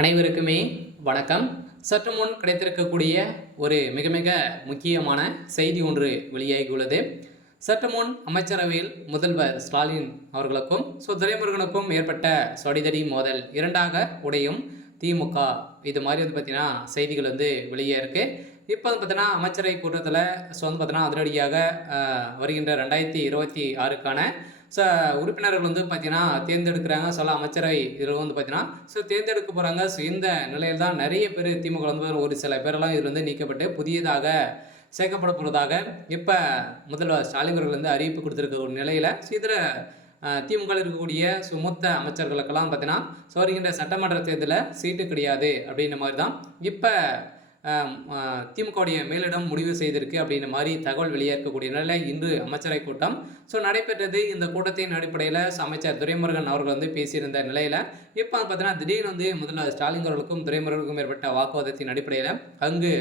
அனைவருக்குமே வணக்கம். சற்று முன் கிடைத்திருக்கக்கூடிய ஒரு மிக மிக முக்கியமான செய்தி ஒன்று வெளியாகியுள்ளது. சற்று முன் அமைச்சரவையில் முதல்வர் ஸ்டாலின் அவர்களுக்கும் துரைமுருகனுக்கும் ஏற்பட்ட சொடிதடி மோதல் இரண்டாக உடையும் திமுக. இது மாதிரி பார்த்தீங்கன்னா செய்திகள் வெளியே இருக்கு. இப்போ பார்த்தீங்கன்னா அமைச்சரவை கூட்டத்தில் பார்த்தீங்கன்னா அதிரடியாக வருகின்ற 2026க்கான உறுப்பினர்கள் பார்த்தீங்கன்னா தேர்ந்தெடுக்கிறாங்க. சில அமைச்சரவை இதில் பார்த்தீங்கன்னா தேர்ந்தெடுக்க போகிறாங்க. இந்த நிலையில் தான் நிறைய பேர் திமுக ஒரு சில பேரெல்லாம் இதில் நீக்கப்பட்டு புதியதாக சேர்க்கப்பட போகிறதாக இப்போ முதல்வர் ஸ்டாலின் அவர்கள் அறிவிப்பு கொடுத்துருக்க ஒரு நிலையில் இதில் திமுக இருக்கக்கூடிய மூத்த அமைச்சர்களுக்கெல்லாம் பார்த்தீங்கன்னா வருகின்ற சட்டமன்ற தேர்தலில் சீட்டு கிடையாது அப்படின்ற மாதிரி தான் இப்போ திமுகவுடைய மேலிடம் முடிவு செய்திருக்கு அப்படின்ற மாதிரி தகவல் வெளியேற்கக்கூடிய நிலையில் இன்று அமைச்சரவை கூட்டம் நடைபெற்றது. இந்த கூட்டத்தின் அடிப்படையில் அமைச்சர் துரைமுருகன் அவர்கள் பேசியிருந்த நிலையில் இப்போ பார்த்தீங்கன்னா திடீர்னு முதல்வர் ஸ்டாலின் அவர்களுக்கும் துரைமுருகனுக்கும் ஏற்பட்ட வாக்குவாதத்தின் அடிப்படையில் அங்கு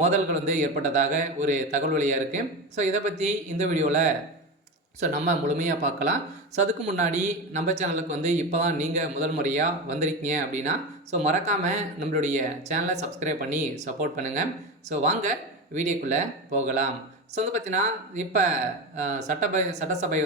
மோதல்கள் ஏற்பட்டதாக ஒரு தகவல் வெளியாக இருக்குது. இதை பற்றி இந்த வீடியோவில் நம்ம முழுமையாக பார்க்கலாம். அதுக்கு முன்னாடி நம்ம சேனலுக்கு இப்போ தான் நீங்கள் முதல் முறையாக வந்திருக்கீங்க அப்படின்னா மறக்காமல் நம்மளுடைய சேனலை சப்ஸ்கிரைப் பண்ணி சப்போர்ட் பண்ணுங்கள். வாங்க வீடியோக்குள்ளே போகலாம். பார்த்தீங்கன்னா இப்போ சட்டசபை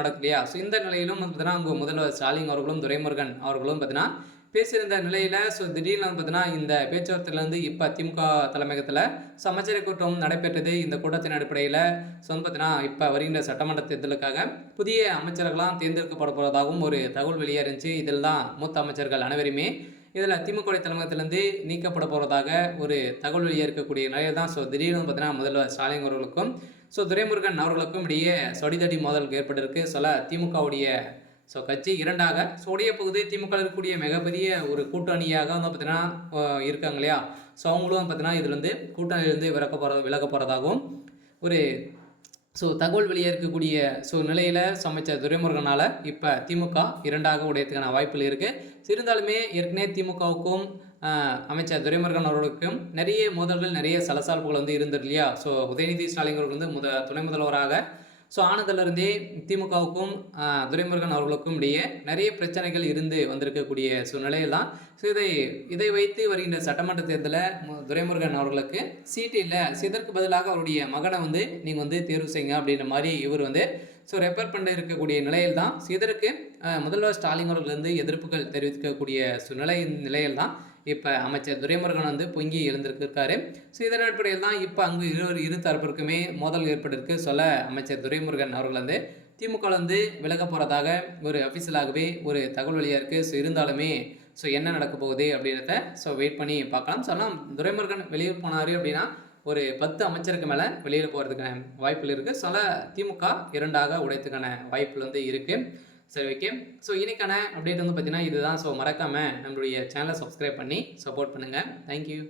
நடக்கு இல்லையா. இந்த நிலையிலும் பார்த்தீங்கன்னா அவங்க முதல்வர் ஸ்டாலின் அவர்களும் துரைமுருகன் அவர்களும் பார்த்தீங்கன்னா பேசியிருந்த நிலையில் திடீர்னு பார்த்தீங்கன்னா இந்த பேச்சுவார்த்தையிலேருந்து இப்போ திமுக தலைமையகத்தில் அமைச்சரவை கூட்டம் நடைபெற்றது. இந்த கூட்டத்தின் அடிப்படையில் பார்த்தீங்கன்னா இப்போ வருகின்ற சட்டமன்ற தேர்தலுக்காக புதிய அமைச்சர்கள்லாம் தேர்ந்தெடுக்கப்பட போவதாகவும் ஒரு தகவல் வெளியே இருந்துச்சு. இதில் தான் மூத்த அமைச்சர்கள் அனைவருமே இதில் திமுக தலைமையகத்திலேருந்து நீக்கப்பட போவதாக ஒரு தகவல் வெளியே இருக்கக்கூடிய நிலையில் தான் திடீர்னு பார்த்தீங்கன்னா முதல்வர் ஸ்டாலின் அவர்களுக்கும் துரைமுருகன் அவர்களுக்கும் இடையே சொடிதடி மோதல் ஏற்பட்டிருக்கு. திமுகவுடைய கட்சி இரண்டாக உடைய பகுதி திமுக இருக்கக்கூடிய மிகப்பெரிய ஒரு கூட்டணியாக பார்த்தீங்கன்னா இருக்காங்க இல்லையா. அவங்களும் பார்த்தீங்கன்னா இதுலேருந்து கூட்டணியிலேருந்து விலக போகிறதாகவும் ஒரு தகவல் வெளியே இருக்கக்கூடிய நிலையில் அமைச்சர் துரைமுருகனால் இப்போ திமுக இரண்டாக உடையதுக்கான வாய்ப்புகள் இருக்குது. இருந்தாலுமே ஏற்கனவே திமுகவுக்கும் அமைச்சர் துரைமுருகன் அவர்களுக்கும் நிறைய மோதல்கள் நிறைய சலசலப்புகள் இருந்தது இல்லையா. உதயநிதி ஸ்டாலின் அவர்கள் துணை முதல்வராக ஆனதிலிருந்தே திமுகவுக்கும் துரைமுருகன் அவர்களுக்கும் இடையே நிறைய பிரச்சனைகள் இருந்து வந்திருக்கக்கூடிய சூழ்நிலையில் தான் இதை வைத்து வருகின்ற சட்டமன்ற தேர்தலில் துரைமுருகன் அவர்களுக்கு சீட்டு இல்லை, இதற்கு பதிலாக அவருடைய மகனை நீங்கள் தேர்வு செய்யுங்க அப்படின்ற மாதிரி இவர் ரெப்பர் பண்ண இருக்கக்கூடிய நிலையில் தான் இதற்கு முதல்வர் ஸ்டாலின் அவர்கள் எதிர்ப்புகள் தெரிவிக்கக்கூடிய நிலையில் தான் இப்போ அமைச்சர் துரைமுருகன் பொங்கி எழுந்திருக்காரு. இதன் அடிப்படையில் தான் இப்போ அங்கு இரு தரப்பிற்குமே மோதல் ஏற்பட்டிருக்கு. அமைச்சர் துரைமுருகன் அவர்கள் திமுக விலக போகிறதாக ஒரு அஃபிஷியலாகவே ஒரு தகவல் வெளியாக இருக்குது. இருந்தாலுமே என்ன நடக்க போகுது அப்படின்றத வெயிட் பண்ணி பார்க்கலாம். துரைமுருகன் வெளியூர் போனார் அப்படின்னா ஒரு 10 அமைச்சருக்கு மேலே வெளியில் போகிறதுக்கான வாய்ப்புகள் இருக்குது. திமுக இரண்டாக உடையத்துக்கான வாய்ப்புகள் இருக்குது. ஓகே. இன்னைக்கான அப்டேட் பார்த்தீங்கன்னா இதுதான். மறக்காமல் நம்மளுடைய சேனலை சப்ஸ்கிரைப் பண்ணி சப்போர்ட் பண்ணுங்கள். தேங்க்யூ.